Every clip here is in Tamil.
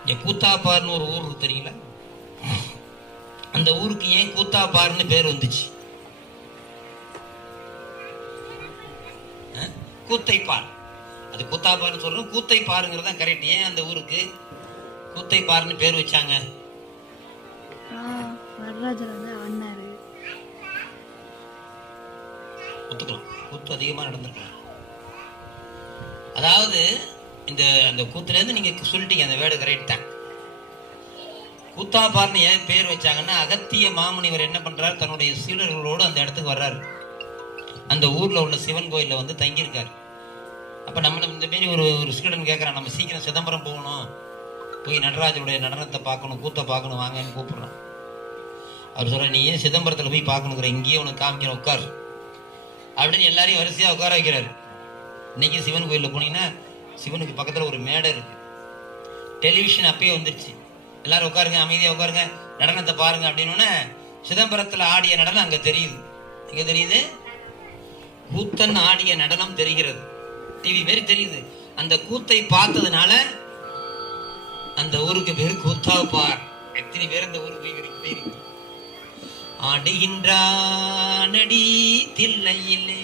இங்க கூத்தாப்பார்னு ஒரு ஊர் தெரியுங்களா? அந்த ஊருக்கு ஏன் கூத்தாப்பார்னு பேர் வந்துச்சு? கூத்தைப்பார். அது கூத்தாப்பார்னு சொல்றோம், கூத்தைப்பாருங்கிறது தான் கரெக்ட். ஏன் அந்த ஊருக்கு கூத்தைப்பார்னு பேர் வச்சாங்க? நடராஜர் வந்து ஆடினாரு. ஒத்துக்கலாம், கூத்து அதிகமா நடந்திருக்கலாம். அதாவது இந்த அந்த கூத்துல இருந்து நீங்க சொல்லிட்டீங்க, அந்த வேர்டு கரெக்ட் தான். கூத்தாப்பார்னு ஏன் பேர் வச்சாங்கன்னா, அகத்திய மாமுனிவர் என்ன பண்றாரு, தன்னுடைய சீடர்களோடு அந்த இடத்துக்கு வர்றாரு. அந்த ஊர்ல உள்ள சிவன் கோயில்ல வந்து தங்கியிருக்காரு. அப்ப நம்ம இந்த மாரி ஒரு சீடன் கேட்கறான், நம்ம சீக்கிரம் சிதம்பரம் போகணும், போய் நடராஜருடைய நடனத்தை பார்க்கணும், கூத்த பார்க்கணும், வாங்கன்னு கூப்பிடுறான். அவர் சொல்ற, நீ ஏன் சிதம்பரத்துல போய் பார்க்கணுங்கிற, இங்கேயே உனக்கு காமிக்கிற, உட்கார் அப்படின்னு எல்லாரையும் வரிசையா உட்கார வைக்கிறாரு. இன்னைக்கு சிவன் கோயில்ல போனீங்கன்னா சிவனுக்கு பக்கத்துல ஒரு மேடை இருக்கு. டெலிவிஷன் அப்பயே வந்துருச்சு. எல்லாரும் உட்காருங்க, அமைதியா உட்காருங்க, நடனத்தை பாருங்க அப்படின்னு. சிதம்பரத்துல ஆடிய நடனம் அங்க தெரியுது. எங்க தெரியுது? கூத்தன் ஆடிய நடனம் தெரிகிறது, டிவி மாரி தெரியுது. அந்த கூத்தை பார்த்ததுனால அந்த ஊருக்கு பேரு கூத்தாப்பார். எத்தனை பேர் அந்த ஊருக்கு ஆடுகின்றானடி தில்லையிலே,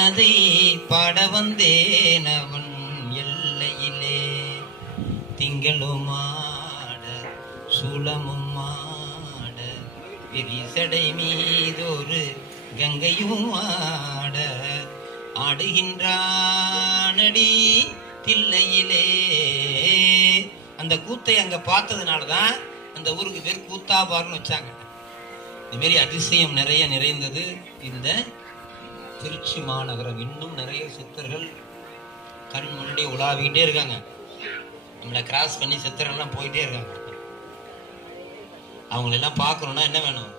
அதை பாட வந்தேன் அவன் எல்லையிலே. திங்களும் ஆட சூலமும் ஆட, விரிசடை மீதொரு கங்கையும் ஆட, ஆடுகின்றானடி தில்லையிலே. அந்த கூத்தை அங்க பார்த்ததுனாலதான் அந்த ஊருக்கு பேர் கூத்தாபார்னு வச்சாங்க. இது மாரி அதிசயம் நிறைய நிறைந்தது இந்த திருச்சி மாநகரம். இன்னும் நிறைய சித்தர்கள் கண் முன்னாடி உலாவிக்கிட்டே இருக்காங்க. நம்மளை கிராஸ் பண்ணி சித்தர்கள்லாம் போயிட்டே இருக்காங்க. அவங்களெல்லாம் பார்க்கணும்னா என்ன வேணும்?